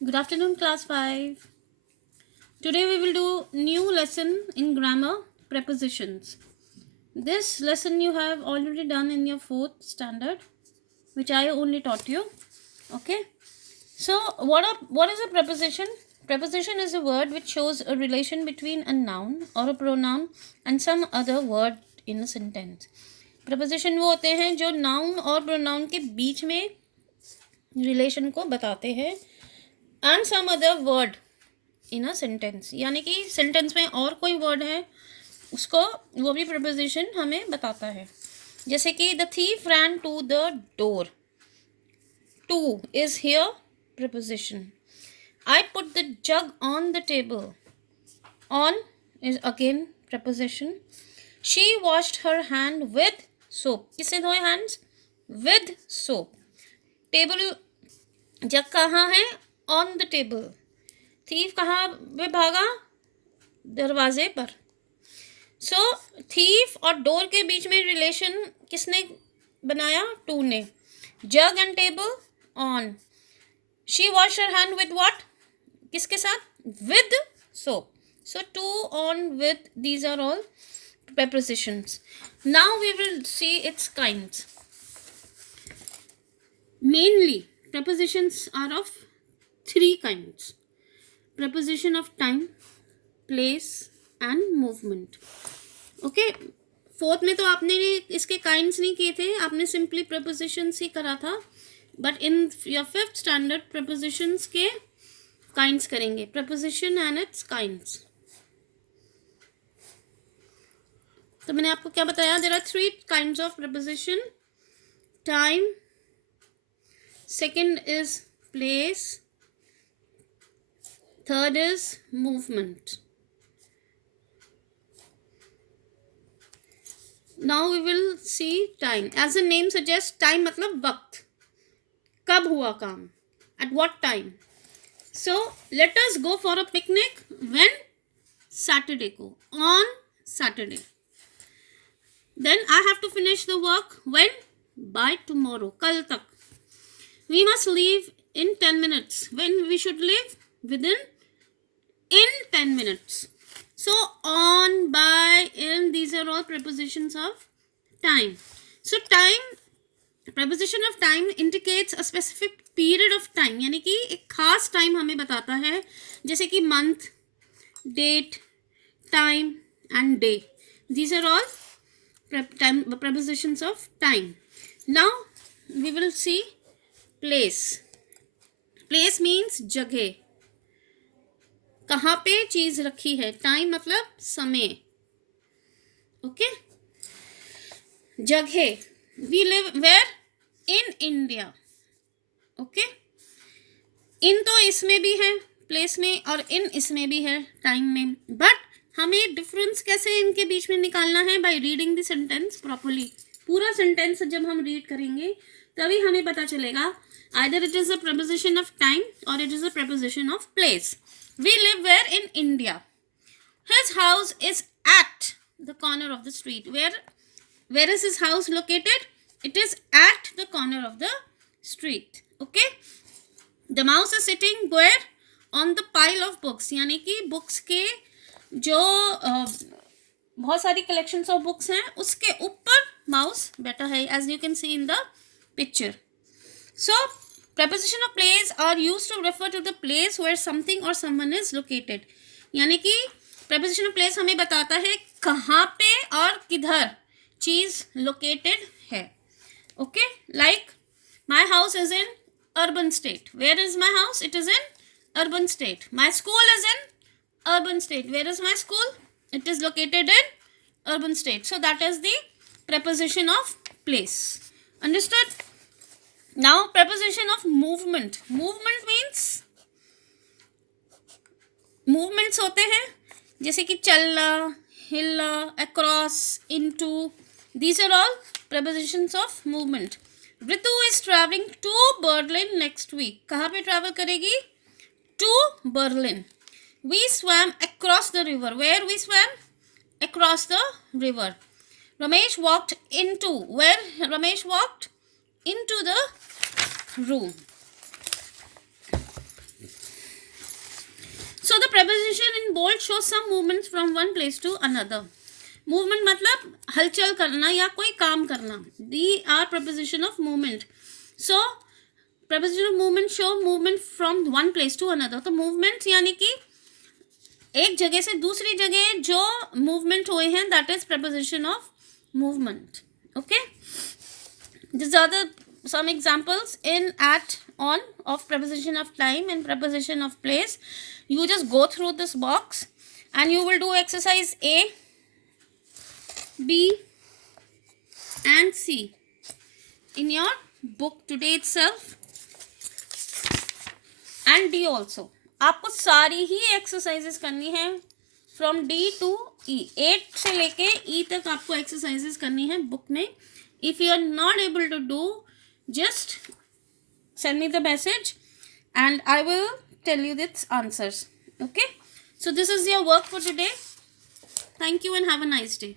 Good afternoon, class 5. Today we will do new lesson in grammar, prepositions. This lesson you have already done in your 4th standard, which I only taught you. Okay. So what is a preposition? Preposition is a word which shows a relation between a noun or a pronoun and some other word in a sentence. Preposition वो होते हैं जो noun और pronoun के बीच में relation को बताते हैं and some other word in a sentence, यानी कि सेंटेंस में और कोई वर्ड है उसको वो भी प्रपोजिशन हमें बताता है. जैसे कि the thief ran to the door. To is here preposition. I put the jug on the table. On is again preposition. She washed her hand with soap. किससे धोए hands? With soap. Table, jug कहाँ है? On the table. Thief कहाँ पे भागा? दरवाजे पर. सो thief और डोर के बीच में रिलेशन किसने बनाया? टू ने. Jug and table on. She wash her hand with what? किसके साथ? With soap. So to, on, with, these are all prepositions. Now we will see its kinds. Mainly prepositions are of 3 kinds. Preposition of time, place and movement. Okay. 4th में तो आपने इसके kinds नहीं किए थे, आपने सिंपली prepositions ही करा था. But in your 5th standard prepositions के काइंड्स करेंगे. preposition and its kinds. तो मैंने आपको क्या बताया? There are 3 kinds of preposition. time, second is place, third is movement. Now we will see time. As the name suggests, time मतलब वक्त. कब हुआ काम? At what time? So let us go for a picnic. When? Saturday को. On Saturday. Then I have to finish the work. When? By tomorrow. कल तक. We must leave in 10 minutes. When we should leave? In 10 minutes. So on, by, in, these are all prepositions of time. So time, preposition of time indicates a specific period of time, यानी कि एक खास time हमें बताता है. जैसे कि month, date, time and day. These are all prepositions of time. Now we will see place. Place means जगह. कहाँ पे चीज रखी है? टाइम मतलब समय. ओके. जगह. We live where? In India. Okay. In तो इसमें भी है प्लेस में और इन इसमें भी है टाइम में. बट हमें डिफरेंस कैसे इनके बीच में निकालना है? By reading the sentence properly. पूरा सेंटेंस जब हम रीड करेंगे तभी हमें पता चलेगा either it is a preposition of time or it is a preposition of place. We live where? In India. His house is at the corner of the street. Where is his house located? It is at the corner of the street. Okay. The mouse is sitting where? On the pile of books. यानी कि books के जो बहुत सारी collections of books हैं उसके ऊपर mouse बैठा है, as you can see in the picture. So preposition of place are used to refer to the place where something or someone is located. यानी कि preposition of place हमें बताता है कहाँ पे और किधर चीज located है. Okay, like my house is in urban state. Where is my house? It is in urban state. My school is in urban state. Where is my school? It is located in urban state. So that is the preposition of place. Understood? Now preposition of movement. Movement means movements होते हैं जैसे कि चलना, हिलना, across, into. These are all prepositions of movement. Ritu is traveling to Berlin next week. कहाँ पे travel करेगी? To Berlin. We swam across the river. Where we swam? Across the river. Ramesh walked into. Where Ramesh walked? Into the room. So the preposition in bold shows some movements from one place to another. Movement मतलब हलचल करना या कोई काम करना. They are preposition of movement. So preposition of movement show movement from one place to another. तो movement यानी कि एक जगह से दूसरी जगह जो movement हुए हैं, that is preposition of movement. Okay, these are the some examples in, at, on of preposition of time and preposition of place. You just go through this box and you will do exercise A, B and C in your book today itself, and D also. आपको सारी ही exercises करनी है from D to E. 8 से लेके E तक आपको exercises करनी है बुक में. If you are not able to do, just send me the message and I will tell you the answers. Okay, so this is your work for today. Thank you and have a nice day.